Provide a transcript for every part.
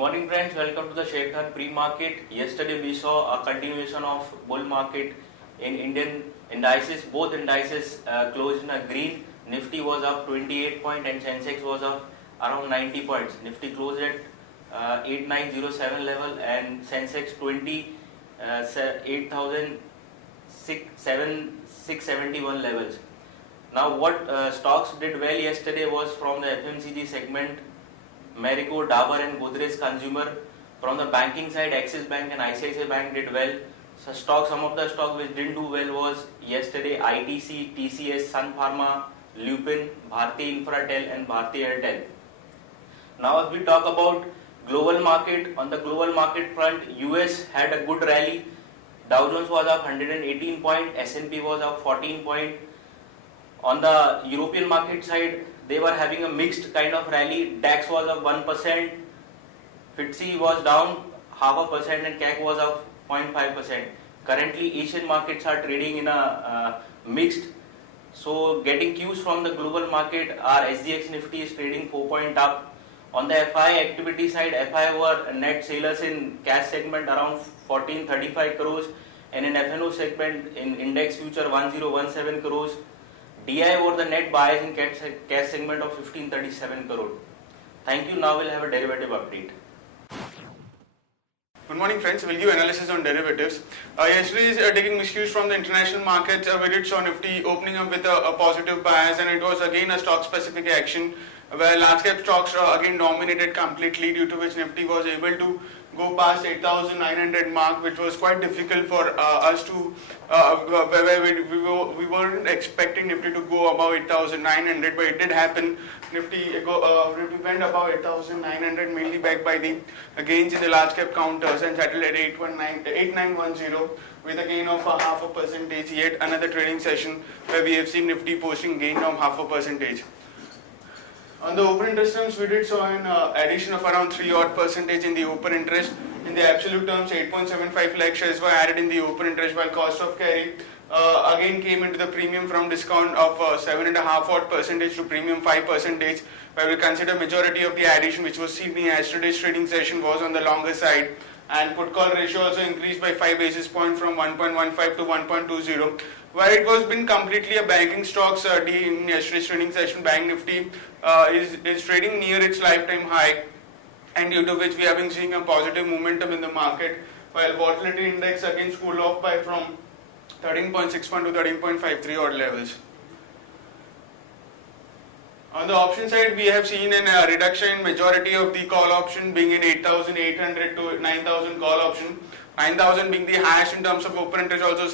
morning friends, welcome to the Sharekhan pre-market. Yesterday we saw a continuation of bull market in Indian indices. Both indices closed in a green. Nifty was up 28 points and Sensex was up around 90 points. Nifty closed at 8907 level and Sensex 8,671 levels. Now what stocks did well yesterday was from the FMCG segment, Marico, Dabur and Godrej Consumer. From the banking side, Axis Bank and ICICI Bank did well. Some of the stocks which didn't do well was yesterday ITC, TCS, Sun Pharma, Lupin, Bharti Infratel and Bharti Airtel. Now if we talk about global market, on the global market front, US had a good rally. Dow Jones was up 118 points, S&P was up 14 points. On the European market side, they were having a mixed kind of rally. DAX was up 1%, FTSE was down 0.5% and CAC was up 0.5%. Currently, Asian markets are trading in a mixed. So, getting cues from the global market, our SGX Nifty is trading 4 point up. On the FI activity side, FI were net sellers in cash segment around 1435 crores and in FNO segment in index future 1017 crores. DI were the net buyers in cash segment of 1537 crore. Thank you. Now we'll have a derivative update. Good morning friends, we'll give analysis on derivatives. Yesterday's taking miscues from the international markets, we did saw Nifty opening up with a positive bias, and it was again a stock specific action where large cap stocks again dominated completely, due to which Nifty was able to go past 8,900 mark, which was quite difficult for us to, we weren't expecting Nifty to go above 8,900, but it did happen. Nifty went above 8,900, mainly backed by the gains in the large cap counters, and settled at 8910 with a gain of 0.5%. Yet another trading session where we have seen Nifty posting gain of 0.5%. On the open interest terms, we did saw an addition of around 3% in the open interest. In the absolute terms, 8.75 lakh shares were added in the open interest, while cost of carry again came into the premium from discount of 7.5% to premium 5%, where we consider majority of the addition which was seen in yesterday's trading session was on the longer side. And put call ratio also increased by 5 basis points from 1.15 to 1.20. Where it was been completely a banking stocks in yesterday's trading session, Bank Nifty is trading near its lifetime high, and due to which we have been seeing a positive momentum in the market, while volatility index again cooled off by from 13.61 to 13.53 odd levels. On the option side, we have seen a reduction in majority of the call option, being in 8,800 to 9,000 call option. 9,000 being the highest in terms of open interest, also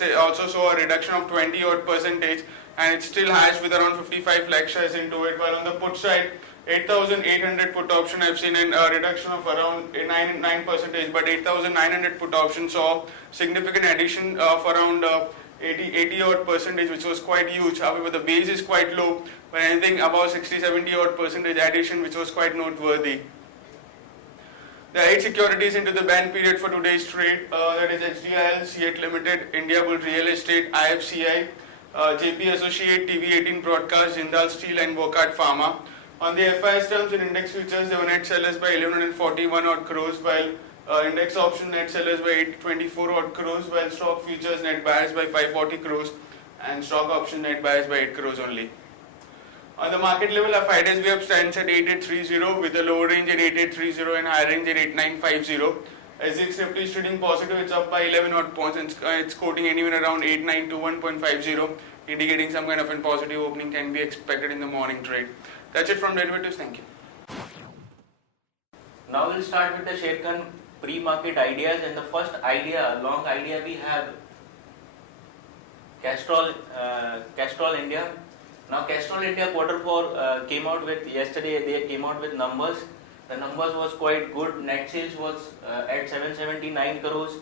saw a reduction of 20 odd %, and it's still highest with around 55 lakh shares into it. While on the put side, 8,800 put option I've seen a reduction of around 9%, but 8,900 put option saw significant addition of around 80 odd %, which was quite huge. However, the base is quite low, but anything above 60-70 odd % addition, which was quite noteworthy. The 8 securities into the ban period for today's trade, that is HDIL, CEAT Limited, India Bull Real Estate, IFCI, JP Associate, TV18 Broadcast, Jindal Steel and Wockhardt Pharma. On the FIS terms, in index futures, they were net sellers by 1141 odd crores, while index option net sellers by 824 odd crores, while stock futures net buyers by 540 crores and stock option net buyers by 8 crores only. On the market level, our 5 days we have stands at 8830 with a lower range at 8830 and higher range at 8950. SGX Nifty is trading positive, it's up by 11 odd points, and it's quoting anywhere around 8921.50, indicating some kind of a positive opening can be expected in the morning trade. That's it from derivatives. Thank you. Now we'll start with the Sharekhan pre-market ideas, and the first idea, long idea, we have Castrol India. Now Castrol India Q4 came out with yesterday. They came out with numbers. The numbers was quite good. Net sales was at 779 crores.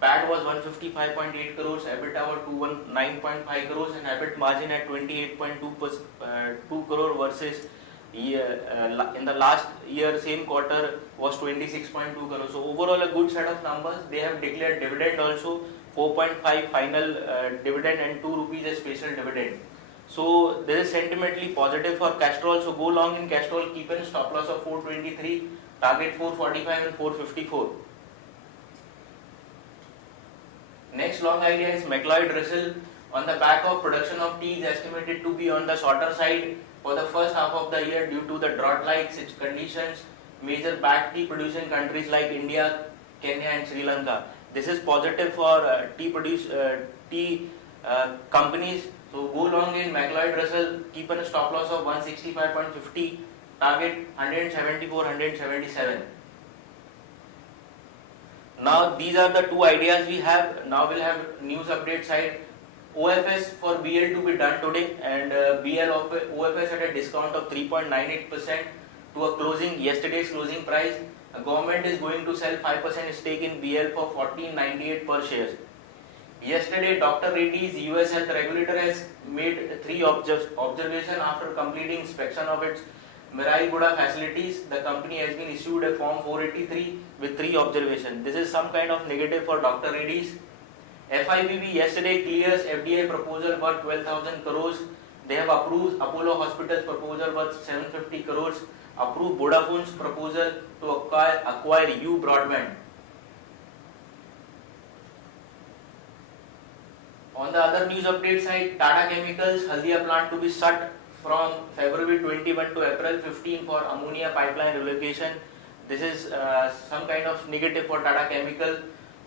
PAT was 155.8 crores. EBITDA was 219.5 crores, and EBIT margin at 28.2 crore versus in the last year same quarter was 26.2 crores. So overall a good set of numbers. They have declared dividend also, 4.5 final dividend and 2 rupees as special dividend. So this is sentimentally positive for Castrol. So go long in Castrol, keep in stop loss of 423. target 445 and 454. Next long idea is McLeod Russell. On the back of production of tea is estimated to be on the shorter side for the first half of the year due to the drought-like conditions. Major black tea producing countries like India, Kenya and Sri Lanka. This is positive for tea companies. So go long in McLeod Russell, keep a stop loss of 165.50, target 174, 177. Now these are the two ideas we have. Now we'll have news update side. OFS for BL to be done today, and BL of OFS at a discount of 3.98% to a yesterday's closing price. The government is going to sell 5% stake in BL for 14.98 per share. Yesterday, Dr. Reddy's US health regulator has made 3 observations after completing inspection of its Miraiguda facilities. The company has been issued a form 483 with 3 observations. This is some kind of negative for Dr. Reddy's. FIBB yesterday clears FDI proposal worth 12,000 crores. They have approved Apollo Hospital's proposal worth 750 crores. Approved Vodafone's proposal to acquire U Broadband. On the other news update side, Tata Chemicals Haldia plant to be shut from February 21 to April 15 for ammonia pipeline relocation. This is some kind of negative for Tata Chemical.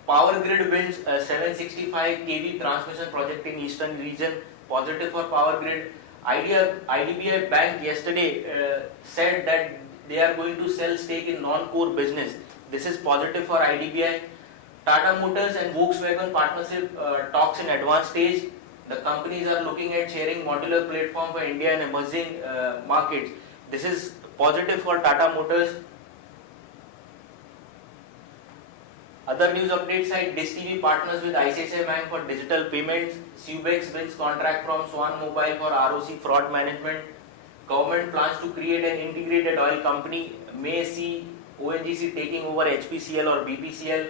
Power Grid wins 765 kV transmission project in eastern region. Positive for Power Grid. IDBI Bank yesterday said that they are going to sell stake in non-core business. This is positive for IDBI. Tata Motors and Volkswagen partnership talks in advanced stage. The companies are looking at sharing modular platform for India and emerging markets. This is positive for Tata Motors. Other news update side, Dish TV partners with ICICI Bank for digital payments. Subex wins contract from Swan Mobile for ROC fraud management. Government plans to create an integrated oil company. May see ONGC taking over HPCL or BPCL.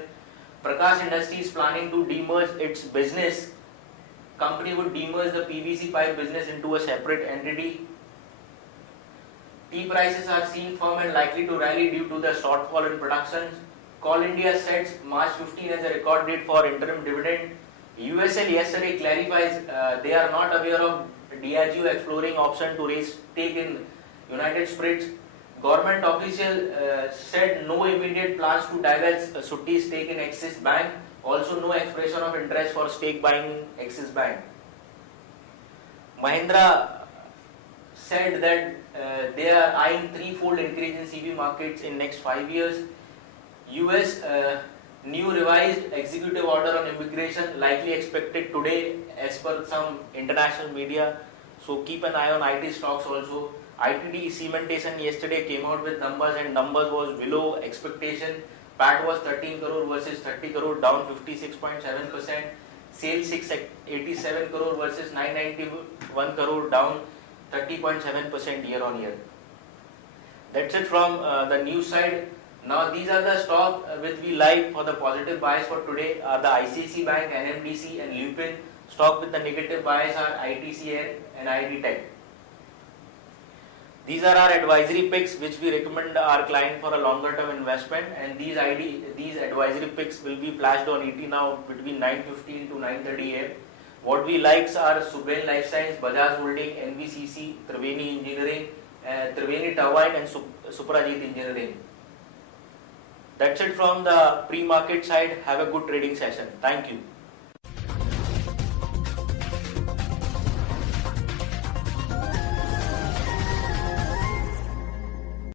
Prakash Industries planning to demerge its business. Company would demerge the PVC pipe business into a separate entity. Tea prices are seen firm and likely to rally due to the shortfall in production. Coal India sets March 15 as a record date for interim dividend. USL yesterday clarifies they are not aware of Diageo exploring option to raise stake in United Spirits. Government official said no immediate plans to divest Sutti's stake in Axis Bank. Also no expression of interest for stake buying in Axis Bank. Mahindra said that they are eyeing threefold increase in CV markets in next 5 years. US new revised executive order on immigration likely expected today as per some international media. So keep an eye on IT stocks also. ITD cementation yesterday came out with numbers and numbers was below expectation. PAT was 13 crore versus 30 crore, down 56.7%. Sales 687 crore versus 991 crore, down 30.7% year on year. That's it from the news side. Now these are the stocks which we like for the positive bias for today are the ICICI Bank, NMDC and Lupin. Stock with the negative bias are ITC and ID Tech. These are our advisory picks which we recommend our client for a longer term investment, and these advisory picks will be flashed on ET now between 9:15 to 9:30 am. What we likes are Suben Life Science, Bajaj Holding, NBCC, Triveni Engineering, Triveni Turbine and Suprajit Engineering. That's it from the pre-market side. Have a good trading session. Thank you.